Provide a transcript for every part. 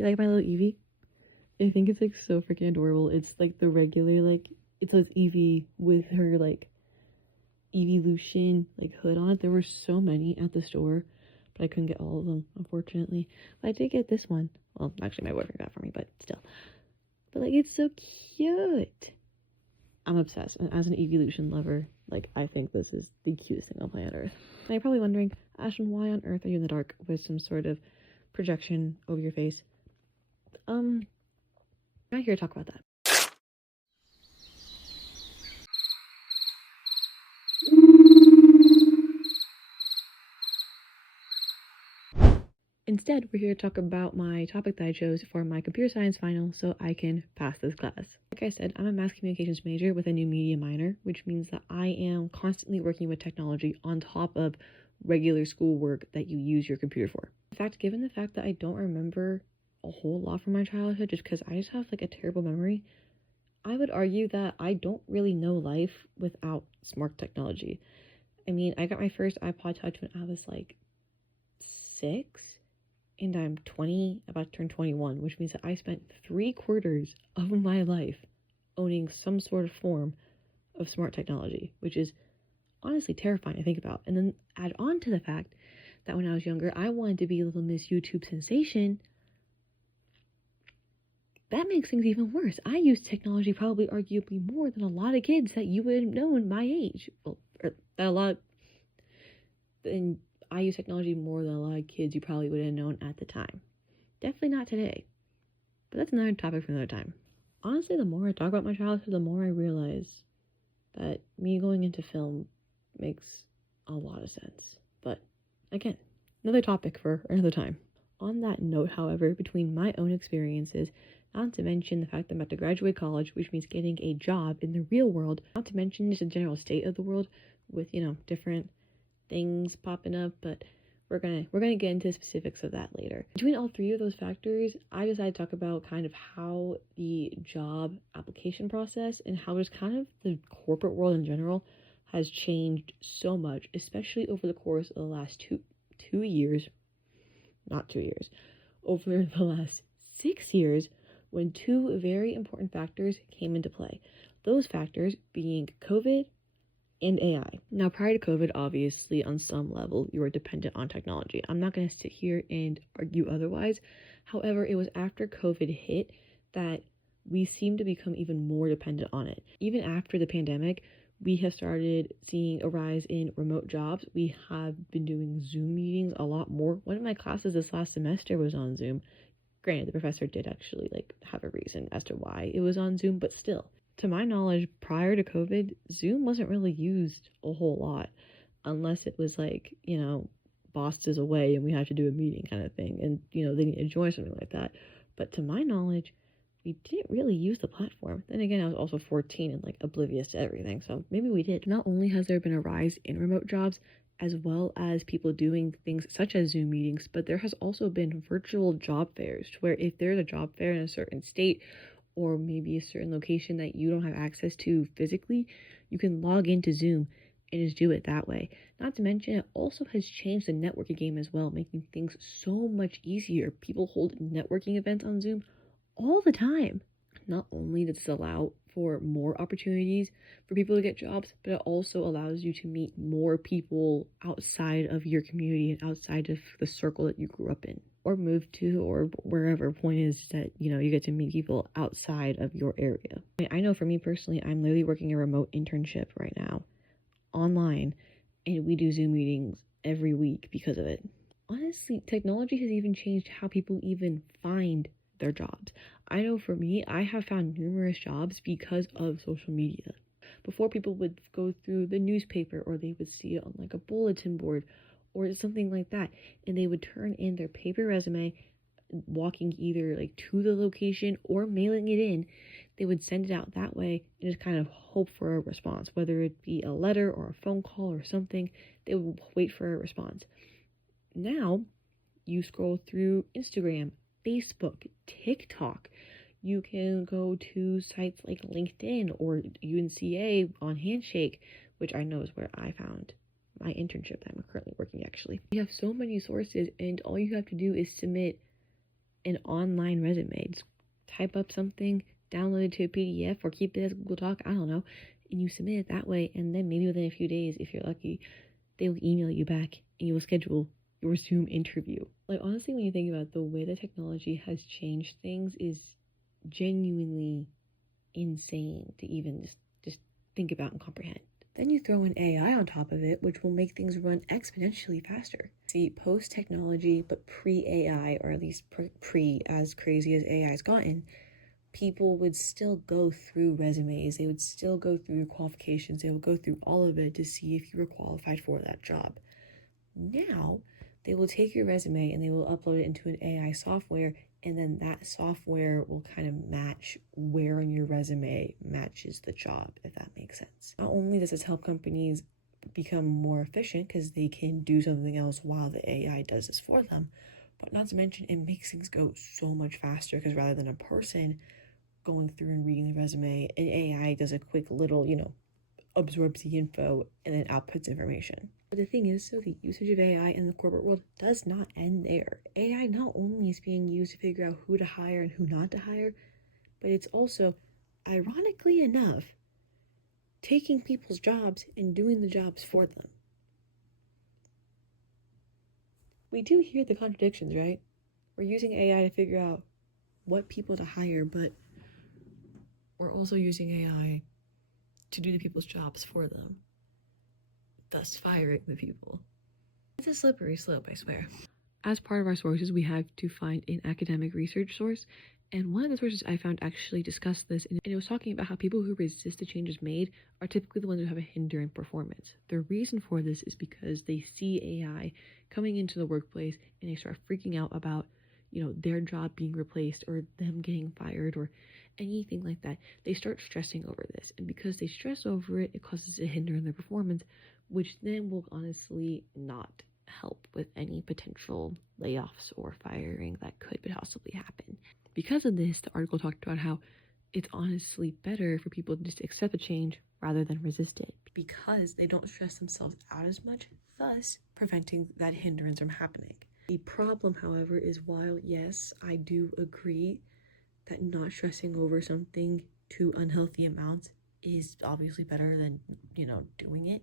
You like my little Eevee? I think it's like so freaking adorable. It's like the regular, like, it says Eevee with her like evolution like hood on it. There were so many at the store, but I couldn't get all of them, unfortunately. But I did get this one. Well, actually, my boyfriend got it for me, but still. But like, it's so cute. I'm obsessed. And as an evolution lover, like, I think this is the cutest thing on planet Earth. Now you're probably wondering, Ashton, why on earth are you in the dark with some sort of projection over your face? I'm not here to talk about that. Instead, we're here to talk about my topic that I chose for my computer science final so I can pass this class. Like I said, I'm a mass communications major with a new media minor, which means that I am constantly working with technology on top of regular schoolwork that you use your computer for. In fact, given the fact that I don't remember a whole lot from my childhood just because I just have like a terrible memory, I would argue that I don't really know life without smart technology. I mean, I got my first iPod Touch when I was like 6. And I'm 20, about to turn 21, which means that I spent 3/4 of my life owning some sort of form of smart technology, which is honestly terrifying to think about. And then add on to the fact that when I was younger, I wanted to be a little Miss YouTube sensation. That makes things even worse. I use technology probably arguably more than a lot of kids that you would have known my age. Well, or that a lot. And I use technology more than a lot of kids you probably would have known at the time. Definitely not today. But that's another topic for another time. Honestly, the more I talk about my childhood, the more I realize that me going into film makes a lot of sense. But again, another topic for another time. On that note, however, between my own experiences, not to mention the fact that I'm about to graduate college, which means getting a job in the real world, not to mention just the general state of the world with, different things popping up, but we're gonna get into specifics of that later. Between all three of those factors, I decided to talk about kind of how the job application process and how just kind of the corporate world in general has changed so much, especially over the course of the last two years, not 2 years, over the last 6 years, when two very important factors came into play. Those factors being COVID and AI. Now, prior to COVID, obviously, on some level, you were dependent on technology. I'm not going to sit here and argue otherwise. However, it was after COVID hit that we seemed to become even more dependent on it. Even after the pandemic, we have started seeing a rise in remote jobs. We have been doing Zoom meetings a lot more. One of my classes this last semester was on Zoom. Granted, the professor did actually have a reason as to why it was on Zoom, but still. To my knowledge, prior to COVID, Zoom wasn't really used a whole lot unless it was boss is away and we have to do a meeting kind of thing and, they need to join something like that. But to my knowledge, we didn't really use the platform. Then again, I was also 14 and oblivious to everything, so maybe we did. Not only has there been a rise in remote jobs, as well as people doing things such as Zoom meetings, but there has also been virtual job fairs where if there's a job fair in a certain state or maybe a certain location that you don't have access to physically, you can log into Zoom and just do it that way. Not to mention, it also has changed the networking game as well, making things so much easier. People hold networking events on Zoom all the time. Not only does this allow for more opportunities for people to get jobs, but it also allows you to meet more people outside of your community and outside of the circle that you grew up in or moved to, or wherever. Point is that you get to meet people outside of your area. I know for me personally, I'm literally working a remote internship right now online, and we do Zoom meetings every week because of it. Honestly, technology has even changed how people even find their jobs. I know for me, I have found numerous jobs because of social media. Before, people would go through the newspaper or they would see it on a bulletin board or something like that, and they would turn in their paper resume, walking either to the location or mailing it in. They would send it out that way and just kind of hope for a response, whether it be a letter or a phone call or something. They would wait for a response. Now, you scroll through Instagram, Facebook, TikTok. You can go to sites like LinkedIn or UNCA on Handshake, which I know is where I found my internship that I'm currently working, actually. You have so many sources, and all you have to do is submit an online resume. Just type up something, download it to a PDF, or keep it as Google Doc, I don't know, and you submit it that way, and then maybe within a few days, if you're lucky, they will email you back and you will schedule your Zoom interview. Like, honestly, when you think about it, the way that technology has changed things is genuinely insane to even just think about and comprehend. Then you throw in AI on top of it, which will make things run exponentially faster. See, post-technology, but pre-AI, or at least pre as crazy as AI has gotten, people would still go through resumes. They would still go through your qualifications. They would go through all of it to see if you were qualified for that job. Now, they will take your resume and they will upload it into an AI software, and then that software will kind of match where on your resume matches the job, if that makes sense. Not only does this help companies become more efficient because they can do something else while the AI does this for them, but not to mention it makes things go so much faster because rather than a person going through and reading the resume, an AI does a quick little, absorbs the info and then outputs information. But the thing is, so the usage of AI in the corporate world does not end there. AI not only is being used to figure out who to hire and who not to hire, but it's also, ironically enough, taking people's jobs and doing the jobs for them. We do hear the contradictions, right? We're using AI to figure out what people to hire, but we're also using AI to do the people's jobs for them, thus firing the people. It's a slippery slope, I swear. As part of our sources, we have to find an academic research source, and one of the sources I found actually discussed this, and it was talking about how people who resist the changes made are typically the ones who have a hinder in performance. The reason for this is because they see AI coming into the workplace and they start freaking out about, their job being replaced or them getting fired or anything like that. They start stressing over this, and because they stress over it, it causes a hinder in their performance, which then will honestly not help with any potential layoffs or firing that could possibly happen. Because of this, the article talked about how it's honestly better for people to just accept the change rather than resist it, because they don't stress themselves out as much, thus preventing that hindrance from happening. The problem, however, is while yes, I do agree that not stressing over something to unhealthy amounts is obviously better than, doing it.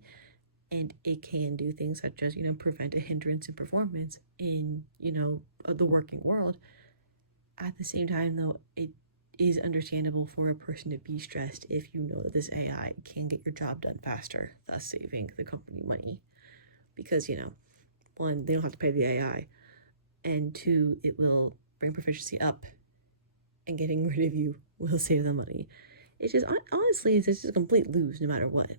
And it can do things such as, prevent a hindrance in performance in, the working world. At the same time, though, it is understandable for a person to be stressed if you know that this AI can get your job done faster, thus saving the company money. Because, one, they don't have to pay the AI, and two, it will bring proficiency up, and getting rid of you will save them money. It's just, honestly, it's just a complete lose no matter what.